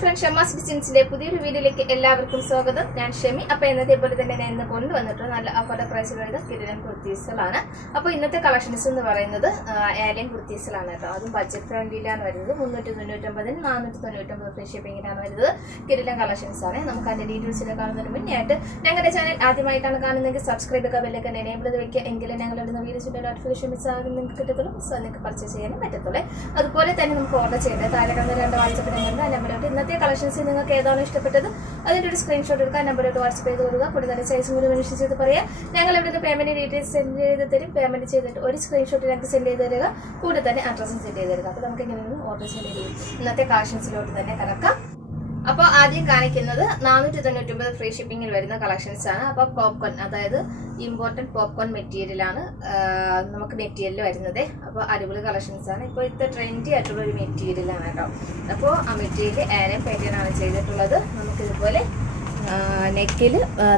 Friends, Shammas ഡിസൈൻസിന്റെ പുതിയൊരു വീഡിയോയിലേക്ക് എല്ലാവർക്കും സ്വാഗതം. ഞാൻ ഷെമി. അപ്പോൾ ഇന്നത്തെ പോലെ തന്നെ ഞാൻ ഇന്ന് കൊണ്ടുവന്നിട്ട് നല്ല അഫോർഡബിൾ പ്രൈസിൽ വരുന്ന കിടിലൻ കുർത്തീസുകളാണ്. അപ്പോൾ ഇന്നത്തെ കളക്ഷൻസ് എന്ന് പറയുന്നത് ഏലിയൻ കുർത്തീസുകളാണ് കേട്ടോ. അതും ബഡ്ജറ്റ് ഫ്രണ്ട്ലിയിലാണ് വരുന്നത്. 399 499 ഫ്രീ ഷിപ്പിംഗിലാണ് വരുന്നത്. കിടിലൻ കളക്ഷൻസ് ആണ്. നമുക്ക് അതിന്റെ ഡീറ്റെയിൽസിൽ കാണുന്നതിന് മുന്നേ ആയിട്ട് ഞങ്ങളുടെ ചാനൽ ആദ്യമായിട്ടാണ് കാണുന്നതെങ്കിൽ സബ്സ്ക്രൈബ് ചെയ്യുക, ബെല്ലൈക്കൺ എനേബിൾ ചെയ്ത് വെക്കുക. എങ്കിലും ഞങ്ങളുടെ വീഡിയോസിന്റെ നോട്ടിഫിക്കേഷൻ മിസ് ആകും നിങ്ങൾക്ക് കിട്ടത്തുള്ളൂ. സോ നിങ്ങൾക്ക് പർച്ചേസ് ചെയ്യാനും പറ്റത്തുള്ളൂ. അതുപോലെ തന്നെ നമുക്ക് ഓർഡർ ചെയ്യേണ്ടത് താഴെ കാണുന്ന 2 വാട്സപ്പ് നമ്പറിലോട്ട് ഇന്നത്തെ കളക്ഷൻസ് നിങ്ങൾക്ക് ഏതാണോ ഇഷ്ടപ്പെട്ടത് അതിന്റെ ഒരു സ്ക്രീൻഷോട്ട് എടുക്കുക, നമ്പറിലോട്ട് വാട്സപ്പ് ചെയ്ത് കൊടുക്കുക. കൂടുതൽ സൈസും കൂടി മെൻഷൻ ചെയ്ത് പറയാം. ഞങ്ങൾ ഇവിടുന്ന് പേയ്മെന്റ് ഡീറ്റെയിൽസ് സെൻഡ് ചെയ്ത് തരും. പേയ്മെന്റ് ചെയ്തിട്ട് ഒരു സ്ക്രീൻഷോട്ട് ഞങ്ങൾക്ക് സെൻഡ് ചെയ്ത് തരിക, കൂടെ തന്നെ അഡ്രസ്സും സെൻഡ് ചെയ്ത് തരിക. അപ്പോൾ നമുക്ക് ഇങ്ങനെ ഓർഡർ ചെയ്ത് ഇന്നത്തെ കളക്ഷൻസിലോട്ട് തന്നെ കിടക്കാം. അപ്പോൾ ആദ്യം കാണിക്കുന്നത് 499 ഫ്രീ ഷിപ്പിംഗിൽ വരുന്ന കളക്ഷൻസ് ആണ്. അപ്പോൾ പോപ്കോൺ, അതായത് ഇമ്പോർട്ടൻറ്റ് പോപ്കോൺ മെറ്റീരിയലാണ് നമുക്ക് മെറ്റീരിയൽ വരുന്നത്. അപ്പോൾ അടിപൊളി കളക്ഷൻസ് ആണ്. ഇപ്പോൾ ഇത്ര ട്രെൻഡി ആയിട്ടുള്ള ഒരു മെറ്റീരിയലാണ് കേട്ടോ. അപ്പോൾ ആ മെറ്റീരിയൽ ഏലം പാറ്റേൺ ആണ് ചെയ്തിട്ടുള്ളത്. നമുക്കിതുപോലെ നെക്കിൽ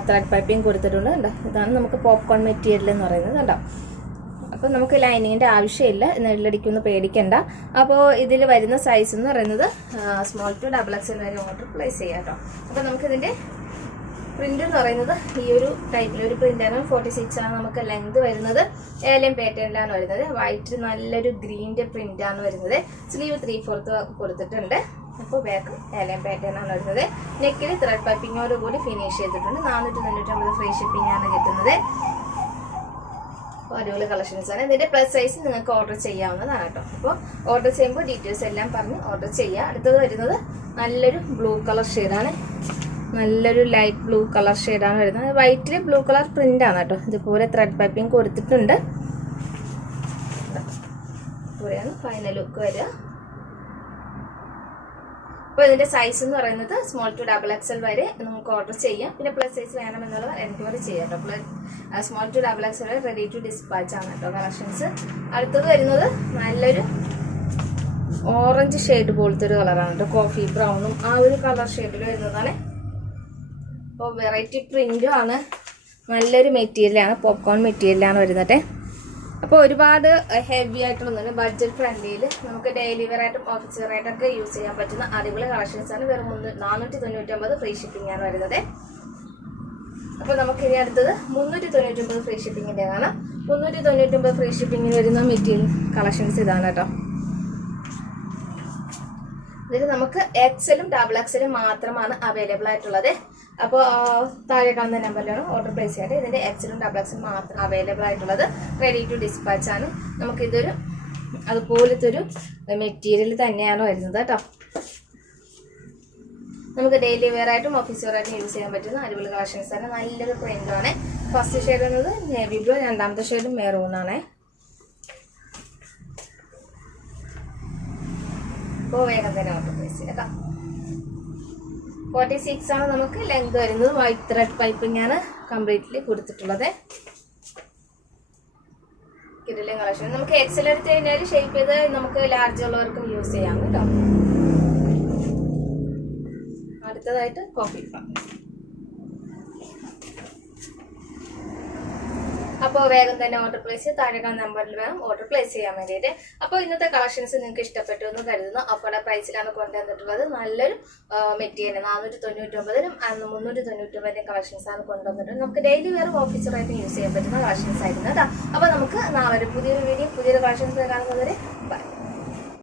ത്രെഡ് പൈപ്പിംഗ് കൊടുത്തിട്ടുണ്ട് കേട്ടോ. ഇതാണ് നമുക്ക് പോപ്കോൺ മെറ്റീരിയൽ എന്ന് പറയുന്നത് കേട്ടോ. അപ്പോൾ നമുക്ക് ലൈനിങ്ങിൻ്റെ ആവശ്യമില്ല, നെല്ലടിക്കൊന്ന് പേടിക്കണ്ട. അപ്പോൾ ഇതിൽ വരുന്ന സൈസ് എന്ന് പറയുന്നത് സ്മോൾ ടു XXL വരെ ഓർഡർ പ്ലേസ് ചെയ്യാം കേട്ടോ. അപ്പോൾ നമുക്കിതിൻ്റെ പ്രിന്റ് എന്ന് പറയുന്നത് ഈ ഒരു ടൈപ്പിലൊരു പ്രിന്റാണ്. 46 ആണ് നമുക്ക് ലെങ്ത് വരുന്നത്. ഏലിയൻ പാറ്റേണിലാണ് വരുന്നത്. വൈറ്റ് നല്ലൊരു ഗ്രീൻ്റെ പ്രിന്റാണ് വരുന്നത്. സ്ലീവ് 3/4 കൊടുത്തിട്ടുണ്ട്. അപ്പോൾ ബാക്ക് ഏലിയൻ പാറ്റേൺ ആണ് വരുന്നത്. നെക്കിൽ ത്രെഡ് പൈപ്പിങ്ങോട് കൂടി ഫിനിഷ് ചെയ്തിട്ടുണ്ട്. 499 ഫ്രീ ഷിപ്പിംഗ് ആണ് കിട്ടുന്നത്. അടിപൊളി കളക്ഷൻസ് ആണ്. ഇതിന്റെ പ്ലസ് സൈസ് നിങ്ങൾക്ക് ഓർഡർ ചെയ്യാവുന്നതാണ് കേട്ടോ. അപ്പോൾ ഓർഡർ ചെയ്യുമ്പോൾ ഡീറ്റെയിൽസ് എല്ലാം പറഞ്ഞ് ഓർഡർ ചെയ്യുക. അടുത്തത് വരുന്നത് നല്ലൊരു ബ്ലൂ കളർ ഷെയ്ഡാണ്. നല്ലൊരു ലൈറ്റ് ബ്ലൂ കളർ ഷെയ്ഡാണ് വരുന്നത്. വൈറ്റിൽ ബ്ലൂ കളർ പ്രിന്റ് ആണ് കേട്ടോ. ഇതുപോലെ ത്രെഡ് പൈപ്പിംഗ് കൊടുത്തിട്ടുണ്ട്. ഇതുപോലെയാണ് ഫൈനൽ ലുക്ക് വരിക. അപ്പോൾ ഇതിന്റെ സൈസ് എന്ന് പറയുന്നത് സ്മോൾ ടു XXL വരെ നമുക്ക് ഓർഡർ ചെയ്യാം. പിന്നെ പ്ലസ് സൈസ് വേണമെന്നുള്ളവർ എൻക്വയറി ചെയ്യാം കേട്ടോ. സ്മോൾ ടു XXL വരെ റെഡി ടു ഡിസ്പാച്ച് ആണ് കേട്ടോ കളക്ഷൻസ്. അടുത്തത് വരുന്നത് നല്ലൊരു ഓറഞ്ച് ഷെയ്ഡ് പോലത്തെ ഒരു കളറാണ് കേട്ടോ. കോഫി ബ്രൗണും ആ ഒരു കളർ ഷെയ്ഡിൽ വരുന്നതാണ്. അപ്പോൾ വെറൈറ്റി പ്രിന്റും ആണ്. നല്ലൊരു മെറ്റീരിയലാണ്, പോപ്കോൺ മെറ്റീരിയലാണ് വരുന്നത്. അപ്പോൾ ഒരുപാട് ഹെവി ആയിട്ടുള്ളതാണ്. ബഡ്ജറ്റ് ഫ്രണ്ട്ലിയിൽ നമുക്ക് ഡെയിലി വെയർ ആയിട്ടും ഓഫീസ് വെയർ ആയിട്ടൊക്കെ യൂസ് ചെയ്യാൻ പറ്റുന്ന അടിപൊളി കളക്ഷൻസ് ആണ്. വെറും 499 ഫ്രീ ഷിപ്പിംഗ് ആണ് വരുന്നത്. അപ്പോൾ നമുക്ക് ഇനി അടുത്തത് 399 ഫ്രീ ഷിപ്പിംഗിൻ്റെ കാണാം. 399 ഫ്രീ ഷിപ്പിംഗിൽ വരുന്ന മെറ്റീരിയൽ കളക്ഷൻസ് ഇതാണ് കേട്ടോ. ഇതിൽ നമുക്ക് XLും XXLും മാത്രമാണ് അവൈലബിൾ ആയിട്ടുള്ളത്. അപ്പോൾ താഴെ കാണുന്ന നമ്പറിലാണ് ഓർഡർ പ്ലേസ് ചെയ്യേണ്ടത്. ഇതിൻ്റെ XLും XXLും മാത്രം അവൈലബിൾ ആയിട്ടുള്ളത്. റെഡി ടു ഡിസ്പാച്ച് ആണ്. നമുക്കിതൊരു അതുപോലത്തെ ഒരു മെറ്റീരിയൽ തന്നെയാണ് വരുന്നത് കേട്ടോ. നമുക്ക് ഡെയിലി വെയർ ആയിട്ടും ഓഫീസ് വെയർ ആയിട്ടും യൂസ് ചെയ്യാൻ പറ്റുന്ന അടിപൊളി കളക്ഷൻസ് ആണ്. നല്ലൊരു പ്രിന്റാണ്. ഫസ്റ്റ് ഷെയ്ഡ് എന്നത് നേവി ബ്ലൂ, രണ്ടാമത്തെ ഷെയ്ഡ് മെറൂൺ ആണ്. അപ്പോൾ വേഗം തന്നെ ഓർഡർ പ്ലേസ് ചെയ്യാം കേട്ടോ. 46 ആണ് നമുക്ക് ലെങ്ത് വരുന്നത്. വൈറ്റ് ത്രെഡ് പൈപ്പിംഗ് ആണ് കംപ്ലീറ്റ്ലി കൊടുത്തിട്ടുള്ളത്. കിടിലൻ കളക്ഷൻ. നമുക്ക് XL എടുത്ത് കഴിഞ്ഞാൽ ഷേപ്പ് ചെയ്ത് നമുക്ക് ലാർജ് ഉള്ളവർക്കും യൂസ് ചെയ്യാം കേട്ടോ. അടുത്തതായിട്ട് കോഫി ബ്രൗൺ. അപ്പോൾ വേഗം തന്നെ ഓർഡർ പ്ലേസ് ചെയ്ത് താഴെ കാണുന്ന നമ്പറിൽ വേണം ഓർഡർ പ്ലേസ് ചെയ്യാൻ വേണ്ടിയിട്ട്. അപ്പോൾ ഇന്നത്തെ കളക്ഷൻസ് നിങ്ങൾക്ക് ഇഷ്ടപ്പെട്ടു എന്ന് കരുതുന്നു. അഫോർഡബിൾ പ്രൈസിലാണ് കൊണ്ടുവന്നിട്ടുള്ളത്. നല്ലൊരു മെറ്റീരിയൽ 499 399 കളക്ഷൻസ് ആണ് കൊണ്ടുവന്നിട്ടുള്ളത്. നമുക്ക് ഡെയിലി വെയർ ഓഫീസറായിട്ട് യൂസ് ചെയ്യാൻ പറ്റുന്ന കളക്ഷൻസ് ആയിരുന്നു കേട്ടോ. അപ്പോൾ നമുക്ക് നാളെ ഒരു പുതിയൊരു വീഡിയോ പുതിയൊരു കളക്ഷൻസ് കാണുന്നവരെ ബൈ.